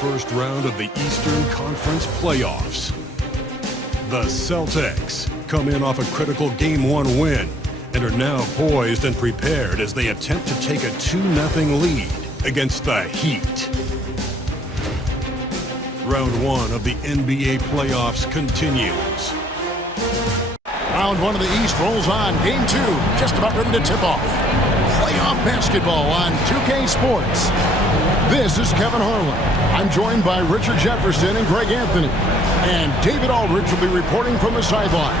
first round of the Eastern Conference playoffs. The Celtics come in off a critical Game 1 win and are now poised and prepared as they attempt to take a 2-0 lead against the Heat. Round 1 of the NBA playoffs continues. Round 1 of the East rolls on. Game 2 just about ready to tip off. Playoff basketball on 2K Sports. This is Kevin Harlan. I'm joined by Richard Jefferson and Greg Anthony. And David Aldridge will be reporting from the sideline.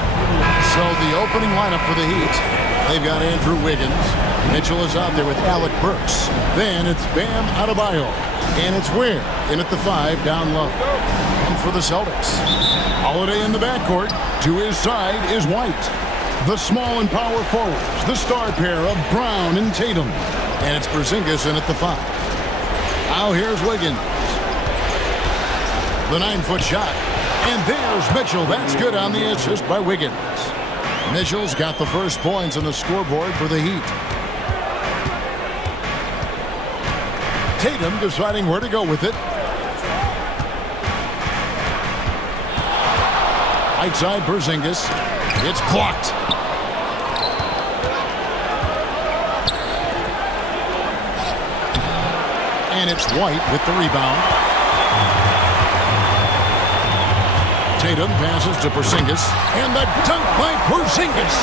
So the opening lineup for the Heat. They've got Andrew Wiggins. Mitchell is out there with Alec Burks. Then it's Bam Adebayo. And it's Ware in at the 5 down low. And for the Celtics, Holiday in the backcourt. To his side is White. The small and power forwards, the star pair of Brown and Tatum. And it's Porzingis in at the 5. Now here's Wiggins. The 9-foot shot. And there's Mitchell. That's good on the assist by Wiggins. Mitchell's got the first points on the scoreboard for the Heat. Tatum deciding where to go with it. Right side Porzingis. It's blocked. And it's White with the rebound. Tatum passes to Porzingis. And the dunk by Porzingis.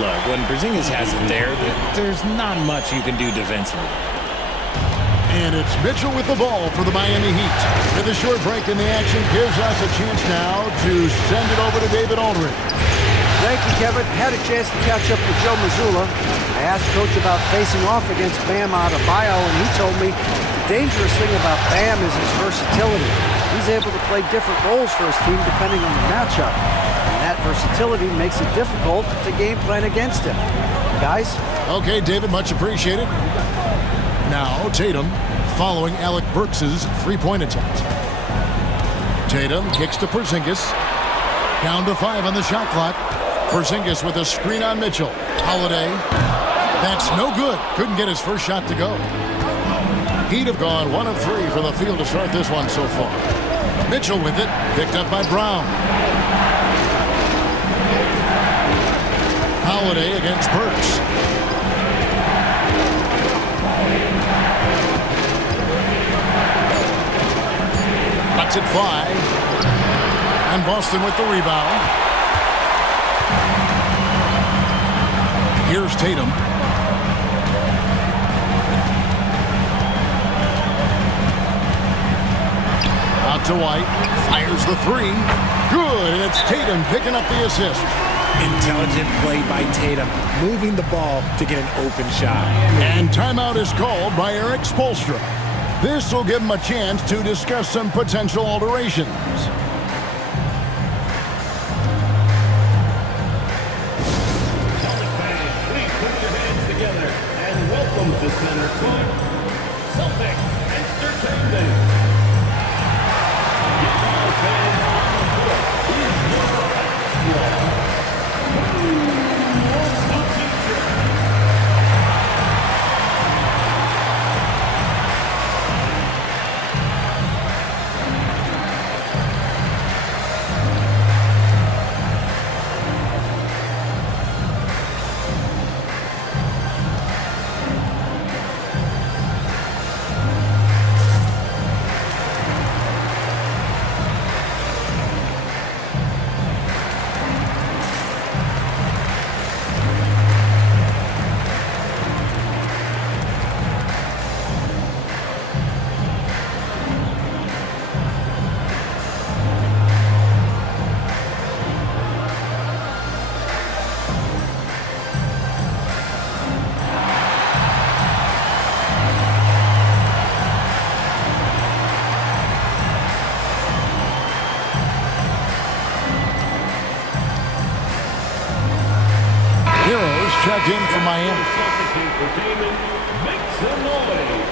Look, when Porzingis has it there, there's not much you can do defensively. And it's Mitchell with the ball for the Miami Heat. With a short break in the action gives us a chance now to send it over to David Aldridge. Thank you, Kevin. Had a chance to catch up with Joe Mazzulla. I asked Coach about facing off against Bam Adebayo, and he told me the dangerous thing about Bam is his versatility. He's able to play different roles for his team depending on the matchup. And that versatility makes it difficult to game plan against him. Guys? Okay, David, much appreciated. Now, Tatum following Alec Burks' three-point attempt. Tatum kicks to Porzingis. Down to 5 on the shot clock. Porzingis with a screen on Mitchell. Holiday. That's no good. Couldn't get his first shot to go. Heat have gone 1 of 3 from the field to start this one so far. Mitchell with it. Picked up by Brown. Holiday against Burks. Lets it fly. And Boston with the rebound. Here's Tatum. Out to White. Fires the 3. Good. And it's Tatum picking up the assist. Intelligent play by Tatum, moving the ball to get an open shot. And timeout is called by Eric Spoelstra. This will give him a chance to discuss some potential alterations. Welcome to Center Court, Celtics Entertainment. Get all fans on the court. Here's your checked in from Miami. Celtics Entertainment, make some noise.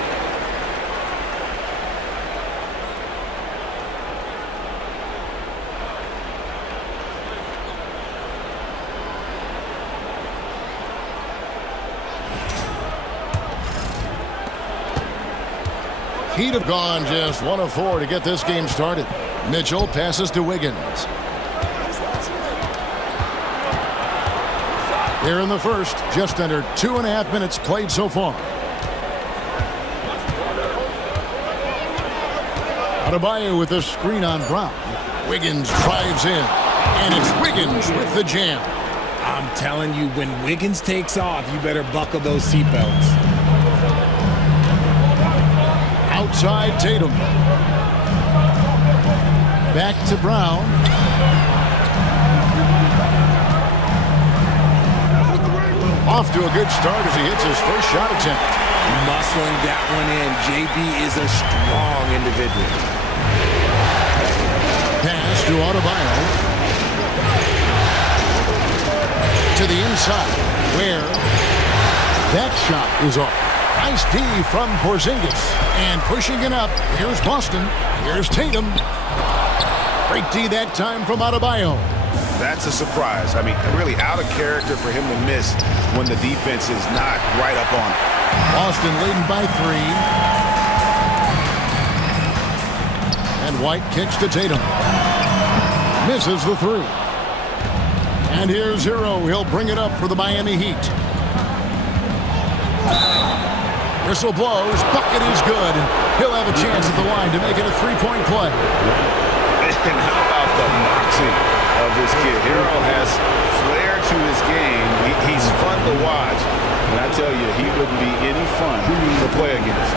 He'd have gone just 1 of 4 to get this game started. Mitchell passes to Wiggins. Here in the first, just under 2.5 minutes played so far. Adebayo with the screen on Brown. Wiggins drives in, and it's Wiggins with the jam. I'm telling you, when Wiggins takes off, you better buckle those seatbelts. Outside Tatum. Back to Brown. Off to a good start as he hits his first shot attempt. Muscling that one in. JB is a strong individual. Pass to Adebayo. To the inside, where that shot is off. Nice D from Porzingis. And pushing it up, here's Boston. Here's Tatum. Great D that time from Adebayo. That's a surprise. I mean, really out of character for him to miss when the defense is not right up on him. Boston leading by 3. And White kicks to Tatum. Misses the 3. And here's Hero. He'll bring it up for the Miami Heat. Whistle blows. Bucket is good. And he'll have a chance at the line to make it a 3-point play. And how about the moxie of this kid? Hero has flair to his game. He's fun to watch. And I tell you, he wouldn't be any fun to play against.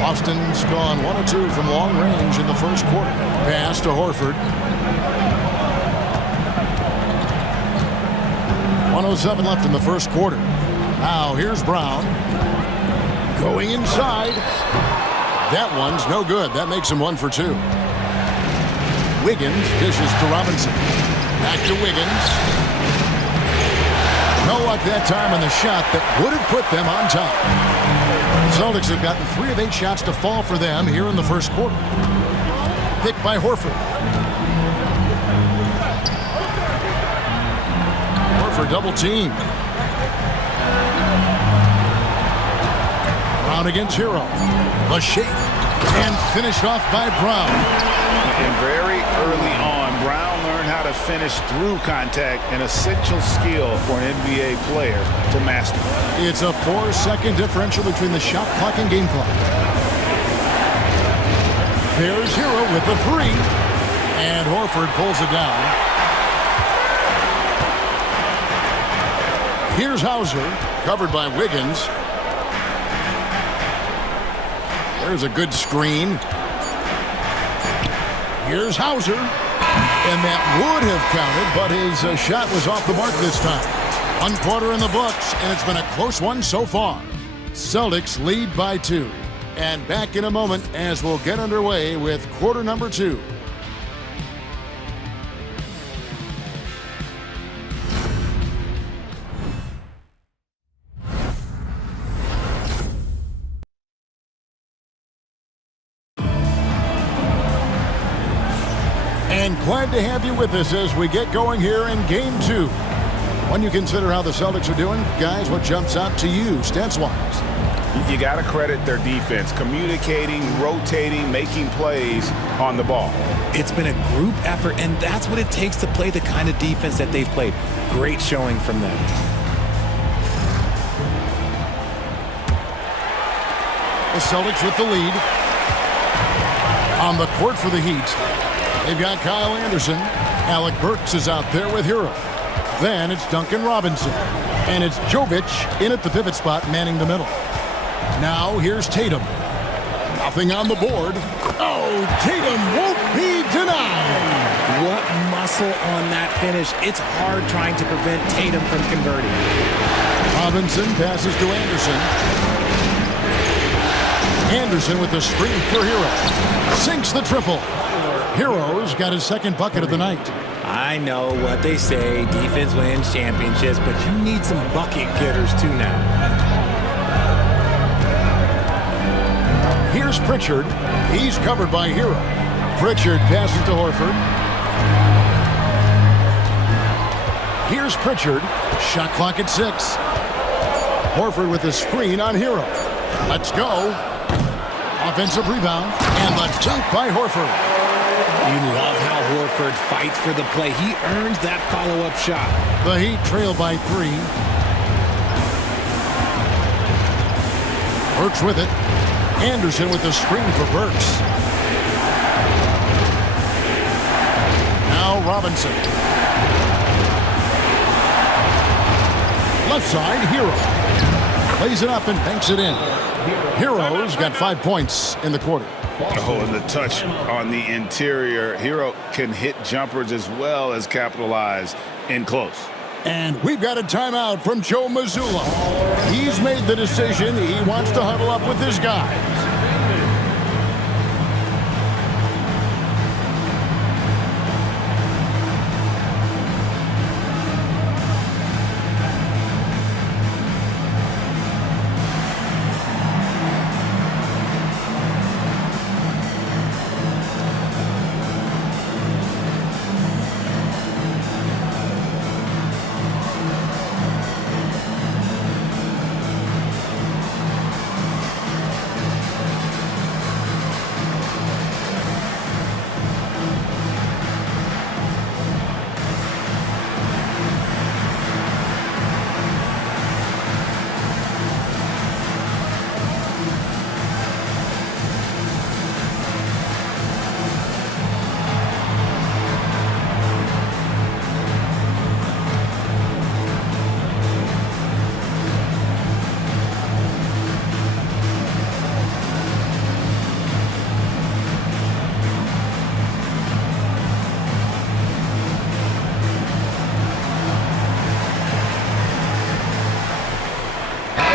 Boston's gone 1 of 2 from long range in the first quarter. Pass to Horford. 1:07 left in the first quarter. Now here's Brown. Going inside. That one's no good. That makes him 1 for 2. Wiggins dishes to Robinson. Back to Wiggins. No luck that time on the shot that would have put them on top. The Celtics have gotten 3 of 8 shots to fall for them here in the first quarter. Picked by Horford. Horford double team. Brown against Hero. The shake. And finished off by Brown. And very early on, Brown learned how to finish through contact, an essential skill for an NBA player to master. It's a 4-second differential between the shot clock and game clock. There's Hero with the 3. And Horford pulls it down. Here's Hauser, covered by Wiggins. There's a good screen. Here's Hauser. And that would have counted, but his shot was off the mark this time. 1 quarter in the books, and it's been a close one so far. Celtics lead by 2. And back in a moment as we'll get underway with quarter number 2. And glad to have you with us as we get going here in Game 2. When you consider how the Celtics are doing, guys, what jumps out to you, stats-wise? You got to credit their defense, communicating, rotating, making plays on the ball. It's been a group effort, and that's what it takes to play the kind of defense that they've played. Great showing from them. The Celtics with the lead. On the court for the Heat, they've got Kyle Anderson. Alec Burks is out there with Hero. Then it's Duncan Robinson. And it's Jovic in at the pivot spot, manning the middle. Now here's Tatum. Nothing on the board. Oh, Tatum won't be denied. What muscle on that finish. It's hard trying to prevent Tatum from converting. Robinson passes to Anderson. Anderson with the screen for Hero. Sinks the triple. Hero's got his second bucket of the night. I know what they say, defense wins championships, but you need some bucket getters too now. Here's Pritchard. He's covered by Hero. Pritchard passes to Horford. Here's Pritchard. Shot clock at 6. Horford with the screen on Hero. Let's go. Offensive rebound. And the dunk by Horford. You love how Horford fights for the play. He earns that follow-up shot. The Heat trail by 3. Burks with it. Anderson with the screen for Burks. Now Robinson. Left side, Hero. Plays it up and banks it in. Hero's got 5 points in the quarter. Oh, and the touch on the interior. Hero can hit jumpers as well as capitalize in close. And we've got a timeout from Joe Mazzulla. He's made the decision. He wants to huddle up with his guys.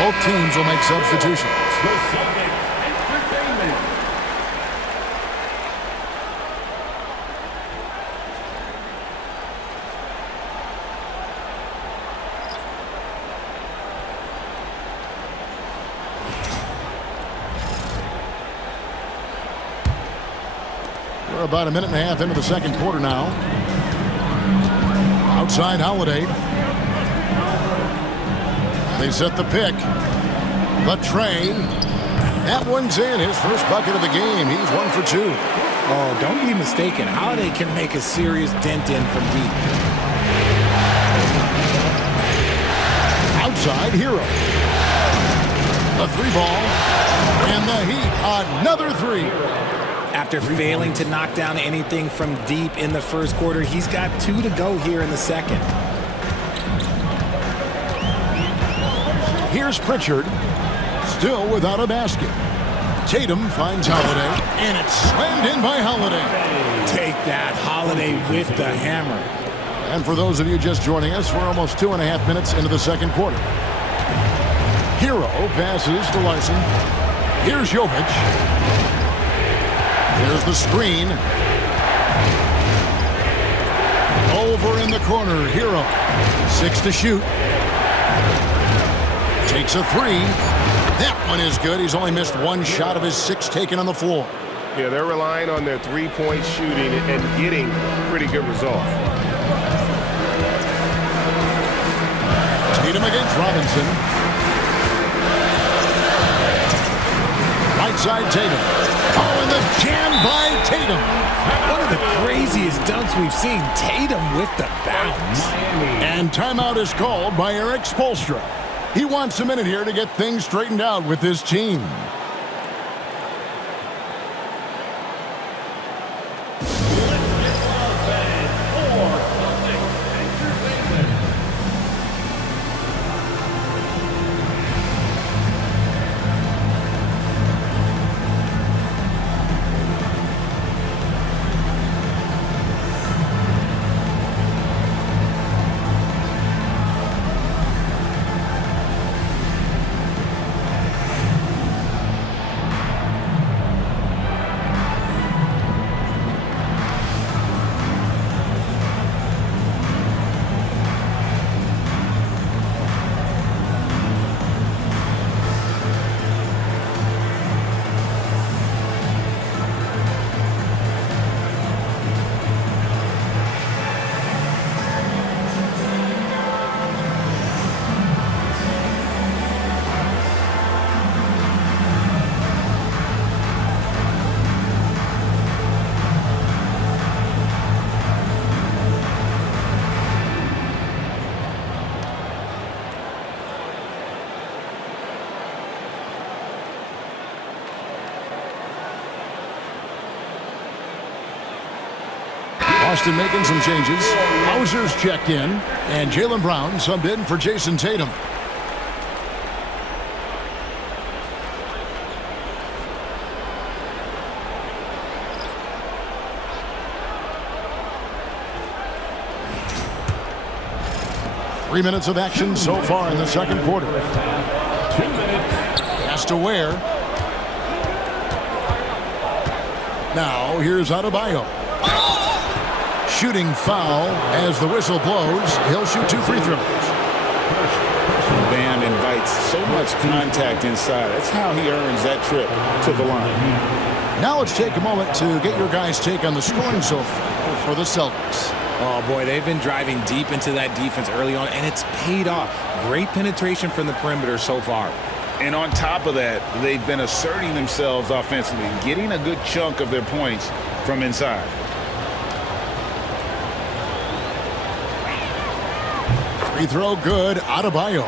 Both teams will make substitutions. We're about a minute and a half into the second quarter now. Outside Holiday. They set the pick. The tray. That one's in. His first bucket of the game. He's 1 for 2. Oh, don't be mistaken. Holiday can make a serious dent in from deep. Outside, Hero. The 3-ball. And the Heat, another 3. After failing to knock down anything from deep in the first quarter, he's got 2 to go here in the second. Here's Pritchard, still without a basket. Tatum finds Holiday, and it's slammed in by Holiday. Take that, Holiday with the hammer. And for those of you just joining us, we're almost 2.5 minutes into the second quarter. Hero passes to Larson. Here's Jovic. Here's the screen. Over in the corner, Hero. 6 to shoot. Takes a 3. That one is good. He's only missed 1 shot of his 6 taken on the floor. Yeah, they're relying on their three-point shooting and getting pretty good results. Tatum against Robinson. Right side Tatum. Oh, and the jam by Tatum. One of the craziest dunks we've seen. Tatum with the bounce. And timeout is called by Eric Spoelstra. He wants a minute here to get things straightened out with his team. Boston making some changes. Hauser's checked in, and Jaylen Brown subbed in for Jason Tatum. Three minutes of action so far in the second quarter. 2 minutes. Pass to Ware. Now here's Adebayo. Shooting foul as the whistle blows. He'll shoot 2 free throws. Bam invites so much contact inside. That's how he earns that trip to the line. Now let's take a moment to get your guys' take on the scoring so far for the Celtics. Oh, boy, they've been driving deep into that defense early on, and it's paid off. Great penetration from the perimeter so far. And on top of that, they've been asserting themselves offensively, getting a good chunk of their points from inside. Free throw good, Adebayo.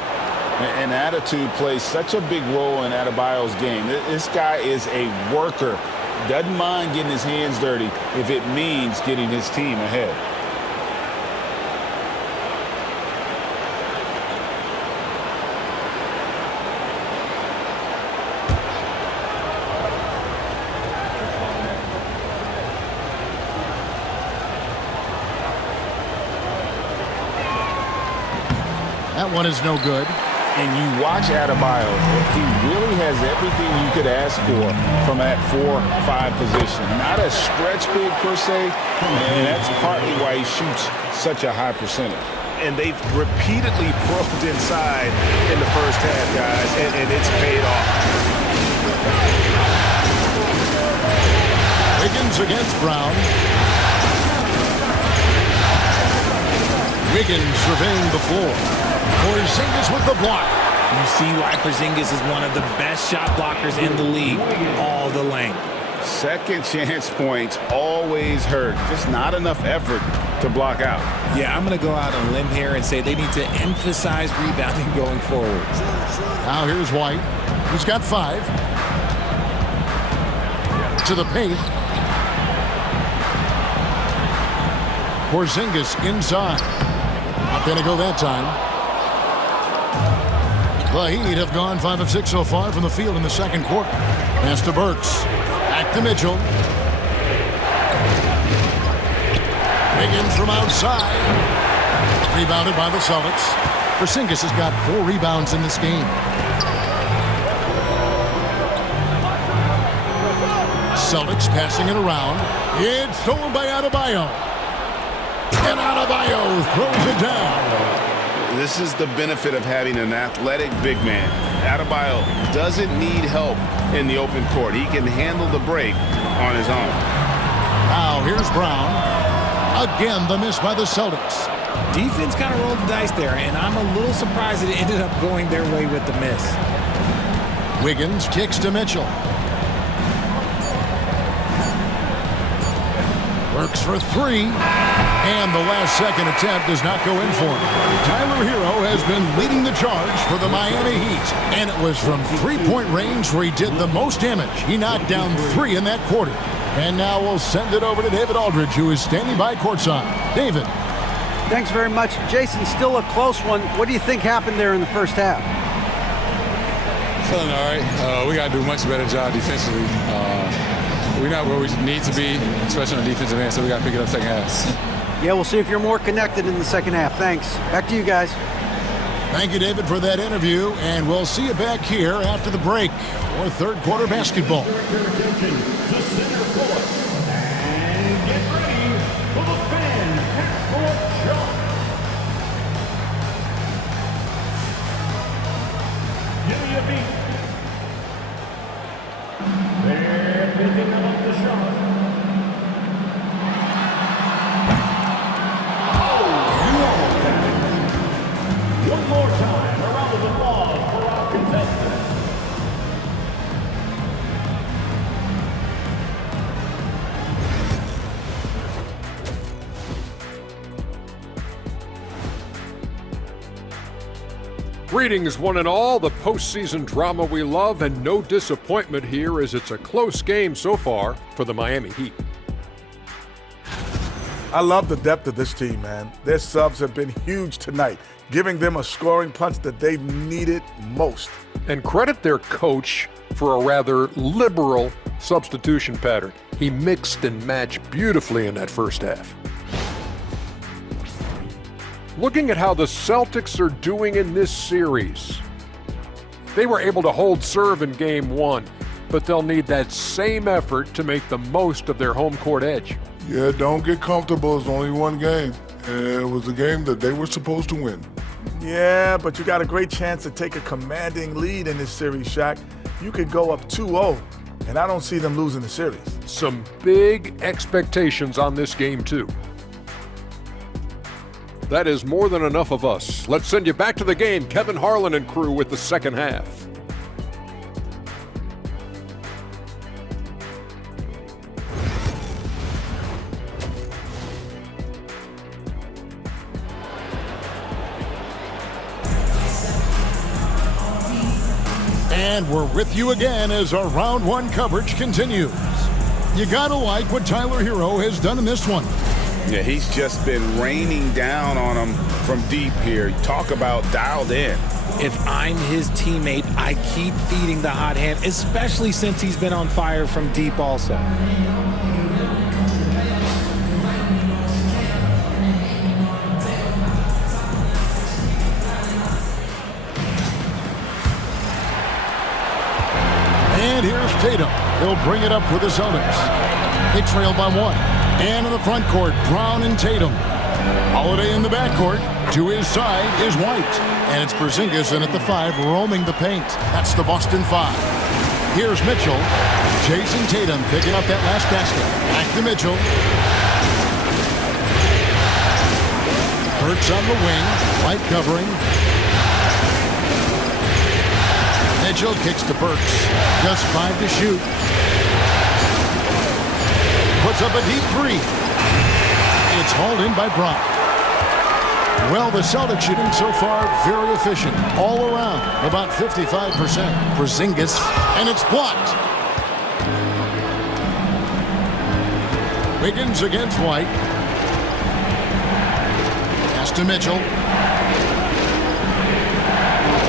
And attitude plays such a big role in Adebayo's game. This guy is a worker. Doesn't mind getting his hands dirty if it means getting his team ahead. That one is no good. And you watch Adebayo, he really has everything you could ask for from that 4-5 position. Not a stretch big per se, and that's partly why he shoots such a high percentage. And they've repeatedly probed inside in the first half, guys, and it's paid off. Wiggins against Brown. Wiggins surveying the floor. Porzingis with the block. You see why Porzingis is one of the best shot blockers in the league. All the length. Second chance points always hurt. Just not enough effort to block out. Yeah, I'm going to go out on a limb here and say they need to emphasize rebounding going forward. Now here's White. He's got 5. To the paint. Porzingis inside. Not going to go that time. The Heat have gone 5 of 6 so far from the field in the second quarter. Pass to Burks. Back to Mitchell. Wiggins from outside. Rebounded by the Celtics. Porzingis has got 4 rebounds in this game. Celtics passing it around. It's stolen by Adebayo. And Adebayo throws it down. This is the benefit of having an athletic big man. Adebayo doesn't need help in the open court. He can handle the break on his own. Now here's Brown. Again, the miss by the Celtics. Defense kind of rolled the dice there, and I'm a little surprised that it ended up going their way with the miss. Wiggins kicks to Mitchell. Works for 3. And the last second attempt does not go in for him. Tyler Hero has been leading the charge for the Miami Heat. And it was from 3-point range where he did the most damage. He knocked down 3 in that quarter. And now we'll send it over to David Aldridge, who is standing by courtside. David. Thanks very much. Jason, still a close one. What do you think happened there in the first half? Feeling all right. We got to do a much better job defensively. We're not where we need to be, especially on the defensive end, so we got to pick it up second half. Yeah, we'll see if you're more connected in the second half. Thanks. Back to you guys. Thank you, David, for that interview, and we'll see you back here after the break for third quarter basketball. Greetings, one and all. The postseason drama we love, and no disappointment here as it's a close game so far for the Miami Heat. I love the depth of this team, man. Their subs have been huge tonight, giving them a scoring punch that they've needed most. And credit their coach for a rather liberal substitution pattern. He mixed and matched beautifully in that first half. Looking at how the Celtics are doing in this series, they were able to hold serve in Game 1, but they'll need that same effort to make the most of their home court edge. Yeah, don't get comfortable. It's only one game. And it was a game that they were supposed to win. Yeah, but you got a great chance to take a commanding lead in this series, Shaq. You could go up 2-0, and I don't see them losing the series. Some big expectations on this game, too. That is more than enough of us. Let's send you back to the game. Kevin Harlan and crew with the second half. And we're with you again as our round one coverage continues. You gotta like what Tyler Hero has done in this one. Yeah, he's just been raining down on him from deep here. Talk about dialed in. If I'm his teammate, I keep feeding the hot hand, especially since he's been on fire from deep also. And here's Tatum. He'll bring it up for the Celtics. They trail by 1. And in the front court, Brown and Tatum. Holiday in the backcourt. To his side is White. And it's Porzingis in at the 5, roaming the paint. That's the Boston 5. Here's Mitchell. Jason Tatum picking up that last basket. Back to Mitchell. Burks on the wing. White covering. Mitchell kicks to Burks. Just 5 to shoot. Puts up a deep 3. It's hauled in by Brown. Well, the Celtics shooting so far very efficient. All around, about 55%. Porzingis, and it's blocked. Wiggins against White. Pass to Mitchell.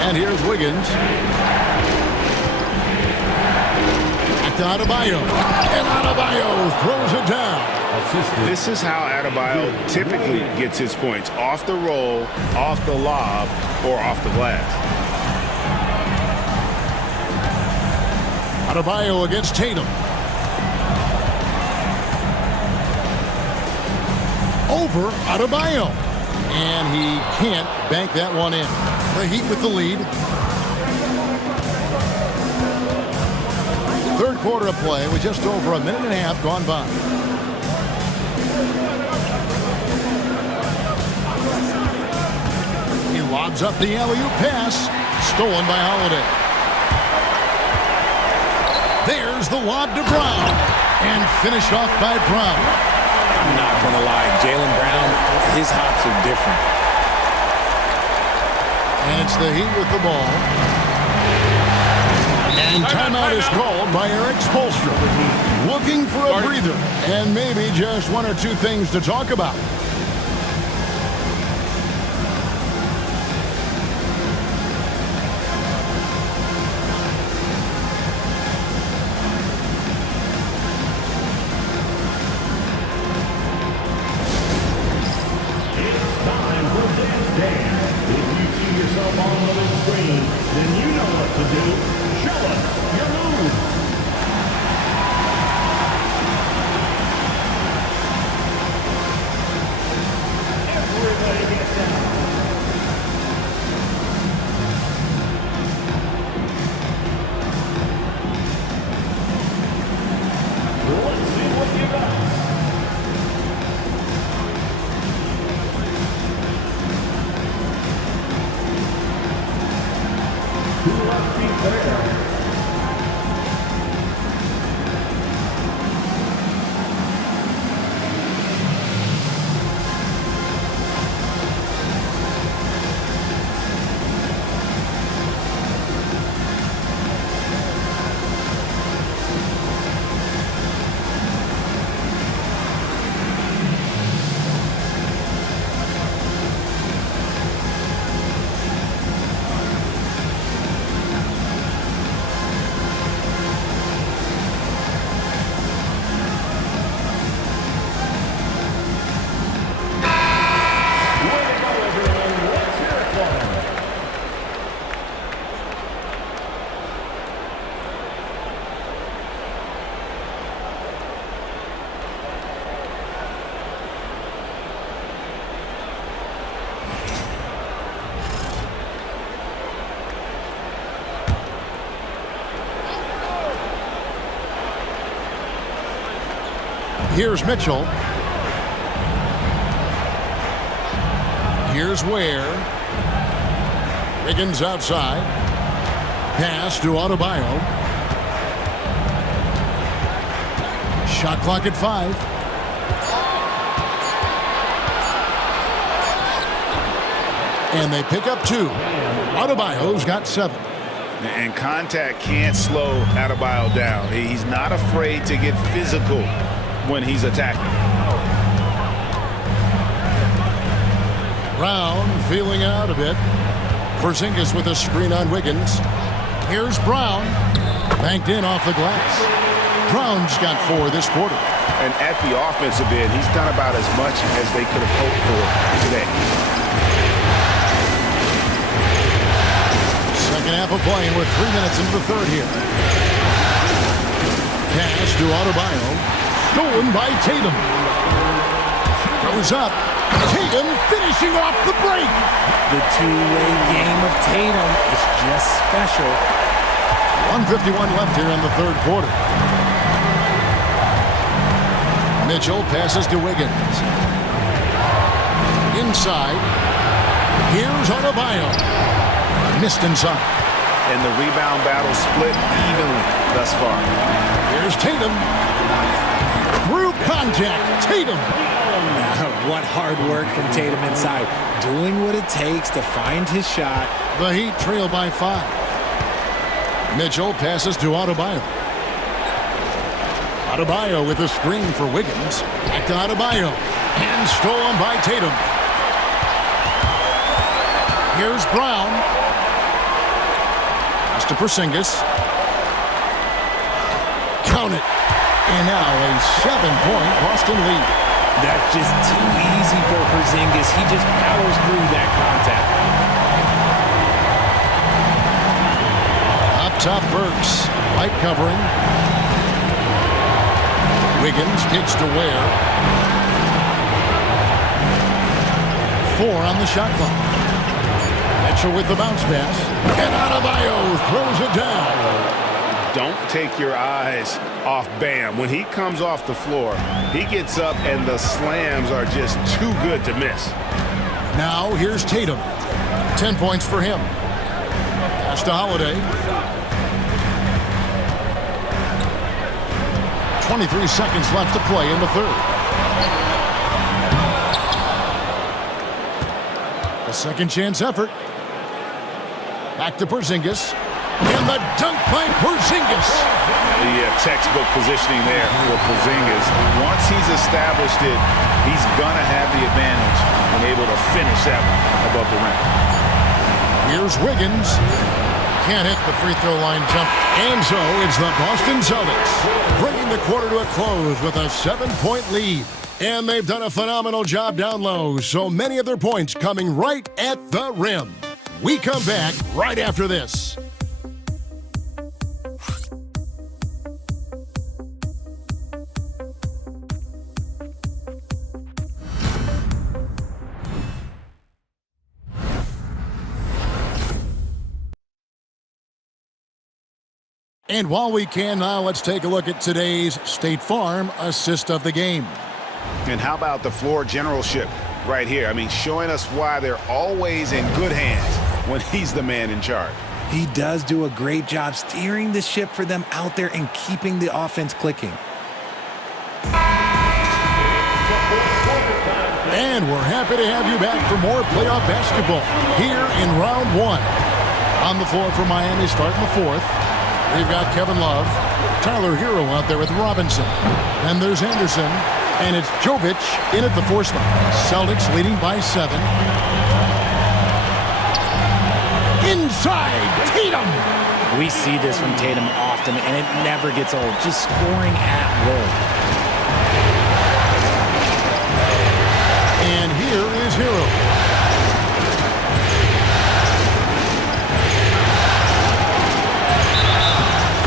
And here's Wiggins. Back to Adebayo. And Adebayo throws it down. This is how Adebayo typically gets his points. Off the roll, off the lob, or off the glass. Adebayo against Tatum. Over Adebayo. And he can't bank that one in. The Heat with the lead. Third quarter of play with just over a minute and a half gone by. He lobs up the alley-oop pass. Stolen by Holiday. There's the lob to Brown. And finished off by Brown. I'm not going to lie. Jaylen Brown, his hops are different. And it's the Heat with the ball. And timeout is called by Eric Spoelstra. Looking for a breather and maybe just one or two things to talk about. Here's Mitchell. Here's Ware. Wiggins outside. Pass to Adebayo. Shot clock at 5. And they pick up 2. Adebayo's got 7. And contact can't slow Adebayo down. He's not afraid to get physical when he's attacking. Brown feeling out a bit. Porzingis with a screen on Wiggins. Here's Brown. Banked in off the glass. Brown's got 4 this quarter. And at the offensive end, he's done about as much as they could have hoped for today. Second half of play, and we're 3 minutes into the third here. Pass to Adebayo. Stolen by Tatum. Goes up. Tatum finishing off the break. The two-way game of Tatum is just special. 1:51 left here in the third quarter. Mitchell passes to Wiggins. Inside. Here's Adebayo. Missed inside. And the rebound battle split evenly thus far. Here's Tatum. Through contact. Tatum. What hard work from Tatum inside. Doing what it takes to find his shot. The Heat trail by 5. Mitchell passes to Adebayo. Adebayo with a screen for Wiggins. Back to Adebayo. And stolen by Tatum. Here's Brown. Pass to Porzingis. Count it. And now a 7-point Boston lead. That's just too easy for Porzingis. He just powers through that contact. Up top, Burks. Light covering. Wiggins kicks to Ware. 4 on the shot clock. Mitchell with the bounce pass. And Adebayo throws it down. Don't take your eyes off Bam. When he comes off the floor, he gets up and the slams are just too good to miss. Now here's Tatum. 10 points for him. Pass to Holiday. 23 seconds left to play in the third. A second chance effort. Back to Porzingis. And the dunk by Porzingis. The textbook positioning there for Porzingis. Once he's established it, he's going to have the advantage and able to finish that one above the rim. Here's Wiggins. Can't hit the free throw line jump. And so it's the Boston Celtics bringing the quarter to a close with a 7-point lead. And they've done a phenomenal job down low, so many of their points coming right at the rim. We come back right after this. And while we can now, let's take a look at today's State Farm assist of the game. And how about the floor generalship right here? I mean, showing us why they're always in good hands when he's the man in charge. He does do a great job steering the ship for them out there and keeping the offense clicking. And we're happy to have you back for more playoff basketball here in round 1. On the floor for Miami starting the fourth. We've got Kevin Love, Tyler Hero out there with Robinson. And there's Anderson. And it's Jovic in at the 4 spot. Celtics leading by 7. Inside, Tatum. We see this from Tatum often, and it never gets old. Just scoring at will. And here is Hero.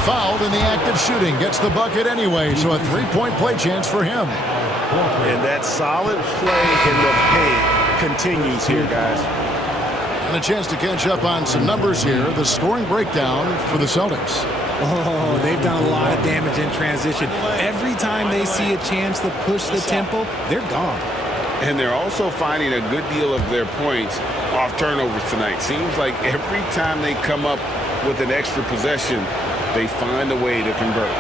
Fouled in the act of shooting. Gets the bucket anyway, so a 3-point play chance for him. And that solid play in the paint continues here, guys. And a chance to catch up on some numbers here. The scoring breakdown for the Celtics. Oh, they've done a lot of damage in transition. Every time they see a chance to push the tempo, they're gone. And they're also finding a good deal of their points off turnovers tonight. Seems like every time they come up with an extra possession, they find a way to convert.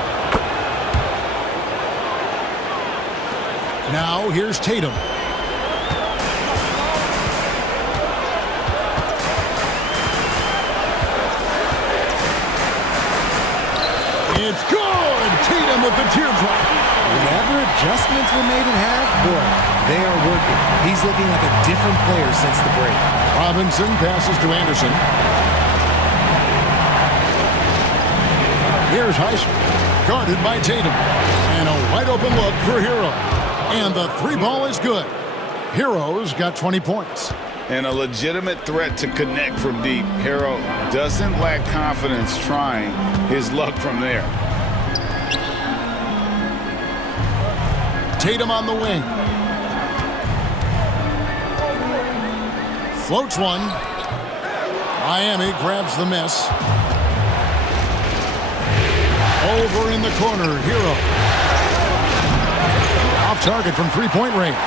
Now here's Tatum. It's good! Tatum with the teardrop. Whatever adjustments were made at half, boy, they are working. He's looking like a different player since the break. Robinson passes to Anderson. Here's Heisman, guarded by Tatum. And a wide open look for Hero. And the three ball is good. Hero's got 20 points. And a legitimate threat to connect from deep. Hero doesn't lack confidence trying his luck from there. Tatum on the wing. Floats one. Miami grabs the miss. Over in the corner, Hero. Off target from three-point range.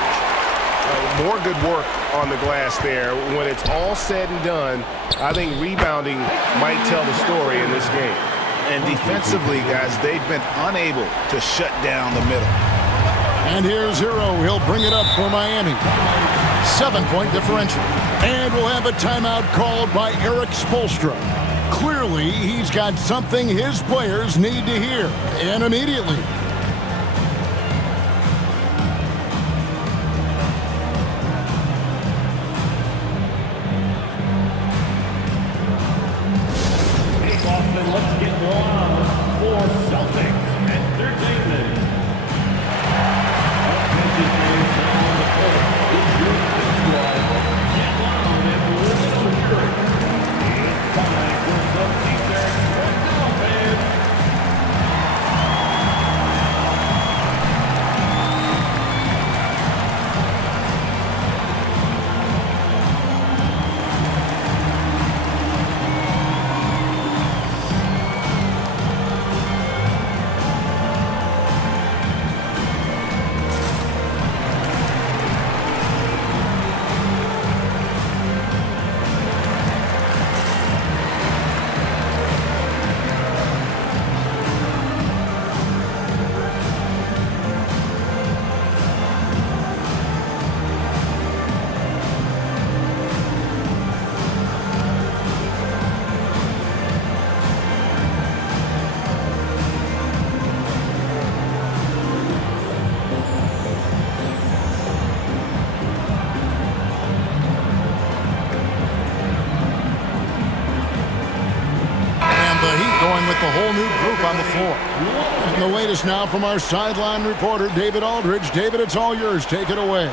More good work on the glass there. When it's all said and done, I think rebounding might tell the story in this game. And defensively, guys, they've been unable to shut down the middle. And here's Hero. He'll bring it up for Miami. 7-point differential. And we'll have a timeout called by Eric Spoelstra. Clearly, he's got something his players need to hear, and immediately. Let's get one for Celtics Entertainment. Get loud and listen to lyrics. It's time for some Eastern football fans. Going with the whole new group on the floor. And the latest now from our sideline reporter, David Aldridge. David, it's all yours. Take it away.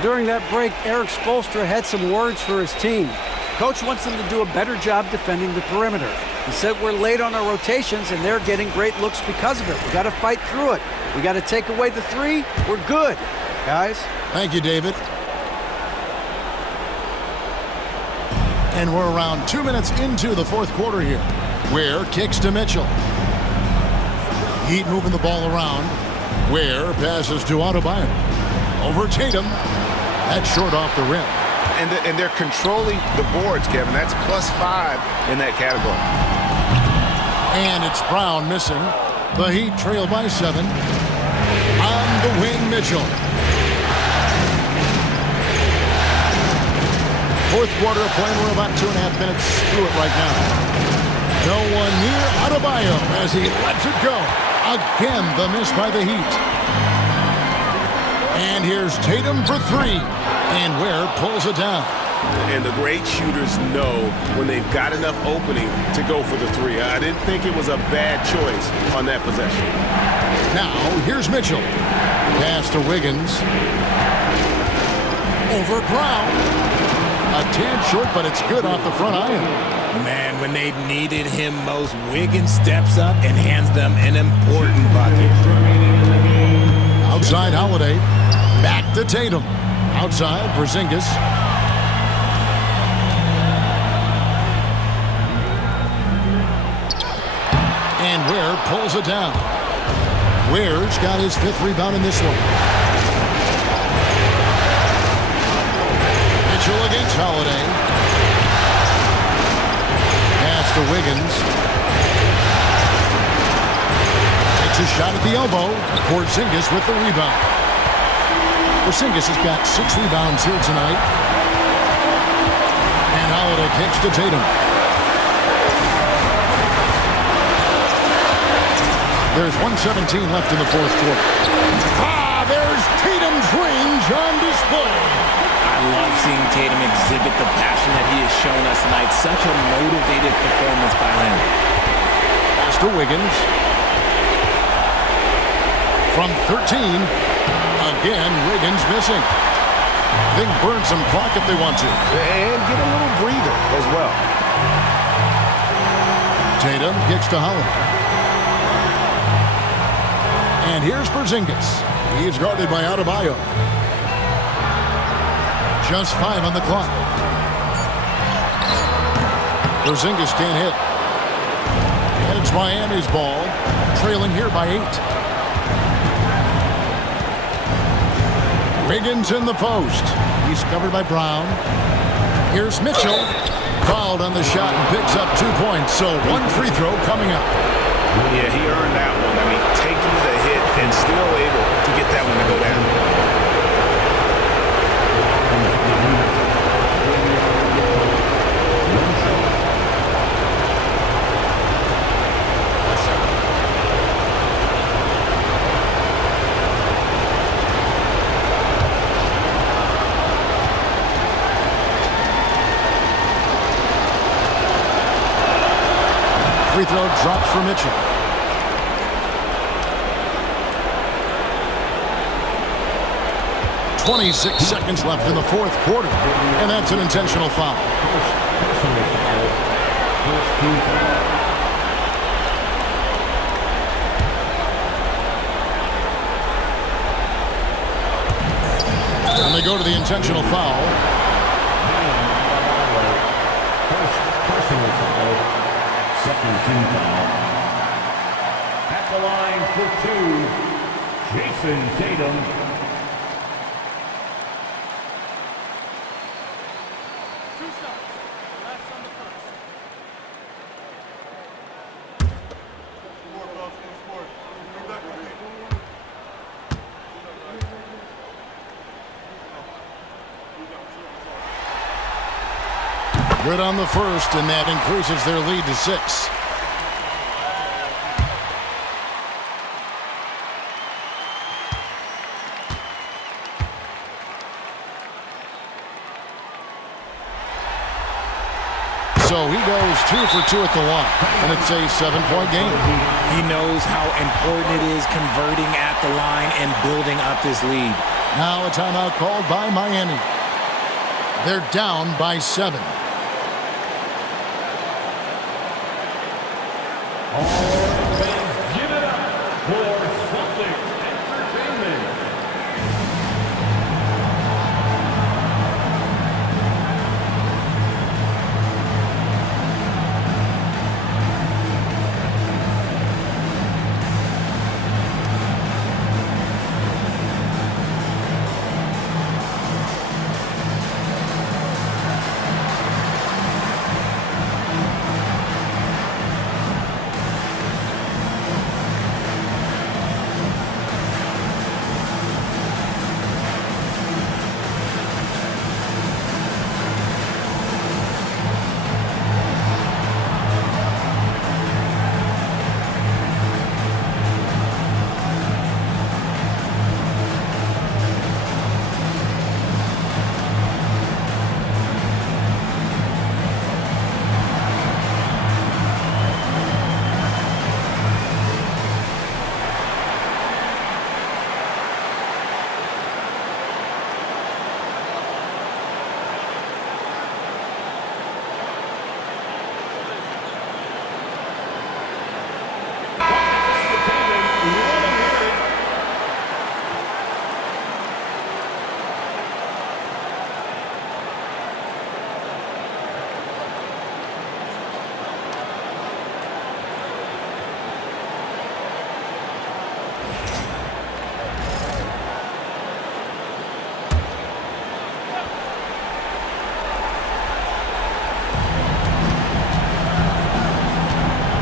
During that break, Eric Spoelstra had some words for his team. Coach wants them to do a better job defending the perimeter. He said we're late on our rotations and they're getting great looks because of it. We got to fight through it. We got to take away the three. We're good, guys. Thank you, David. And we're around 2 minutes into the fourth quarter here. Ware kicks to Mitchell. Heat moving the ball around. Ware passes to Adebayo. Over Tatum. That's short off the rim. And they're controlling the boards, Kevin. That's +5 in that category. And it's Brown missing. The Heat trail by 7. On the wing, Mitchell. Fourth quarter of play. We're about 2.5 minutes through it right now. No one near Adebayo as he lets it go. Again, the miss by the Heat. And here's Tatum for 3. And Ware pulls it down. And the great shooters know when they've got enough opening to go for the 3. I didn't think it was a bad choice on that possession. Now, here's Mitchell. Pass to Wiggins. Over Brown. A tad short, but it's good off the front iron. Man, when they needed him most, Wiggins steps up and hands them an important bucket. Outside Holiday. Back to Tatum. Outside Porzingis. And Ware pulls it down. Ware's got his 5th rebound in this one. Mitchell against Holiday. Pass to Wiggins. Takes a shot at the elbow. Porzingis with the rebound. Porzingis has got 6 rebounds here tonight. And Holiday kicks to Tatum. There's 1:17 left in the 4th quarter. There's Tatum's range on display. I love seeing Tatum exhibit the passion that he has shown us tonight. Such a motivated performance by him. Pass to Wiggins. From 13, again, Wiggins missing. They can burn some clock if they want to. And get a little breather as well. Tatum kicks to Holiday. And here's Porzingis. He's guarded by Adebayo. Just 5 on the clock. Porzingis can't hit. And it's Miami's ball, trailing here by 8. Wiggins in the post. He's covered by Brown. Here's Mitchell. Fouled on the shot and picks up 2 points. So 1 free throw coming up. Yeah, he earned that one. I mean, taking the hit and still able to get that one to go down. Free throw drops for Mitchell. .26 seconds left in the 4th quarter, and that's an intentional foul. And they go to the intentional foul. Second team foul. At the line for 2, Jason Tatum. Good on the first, and that increases their lead to 6. So he goes 2 for 2 at the line, and it's a 7-point game. He knows how important it is converting at the line and building up this lead. Now a timeout called by Miami. They're down by 7. All fans, give it up for Celtics Entertainment.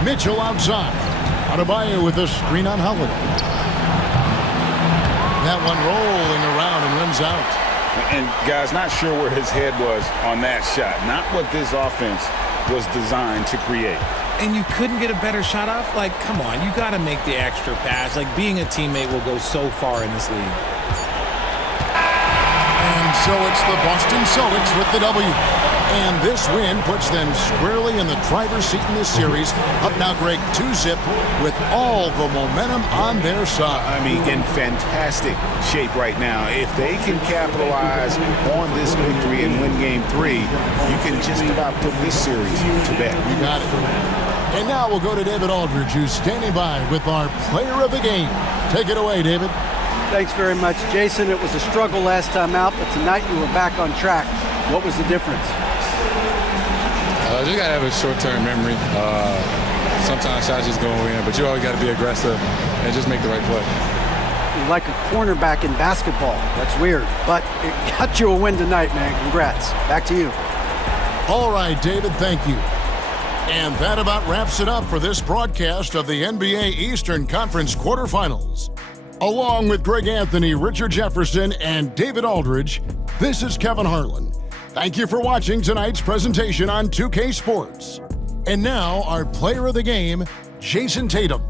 Mitchell outside. Adebayo with a screen on Holiday. That one rolling around and rims out. And, guys, not sure where his head was on that shot. Not what this offense was designed to create. And you couldn't get a better shot off? Like, come on, you got to make the extra pass. Like, being a teammate will go so far in this league. And so it's the Boston Celtics with the W. And this win puts them squarely in the driver's seat in this series. Up now, Greg, 2-zip with all the momentum on their side. I mean, in fantastic shape right now. If they can capitalize on this victory and win Game 3, you can just about put this series to bed. You got it. And now we'll go to David Aldridge, who's standing by with our player of the game. Take it away, David. Thanks very much, Jason. It was a struggle last time out, but tonight you were back on track. What was the difference? You got to have a short-term memory. Sometimes shots just go in, but you always got to be aggressive and just make the right play. You're like a cornerback in basketball. That's weird, but it got you a win tonight, man. Congrats. Back to you. All right, David, thank you. And that about wraps it up for this broadcast of the NBA Eastern Conference quarterfinals. Along with Greg Anthony, Richard Jefferson, and David Aldridge, this is Kevin Harlan. Thank you for watching tonight's presentation on 2K Sports. And now, our player of the game, Jason Tatum.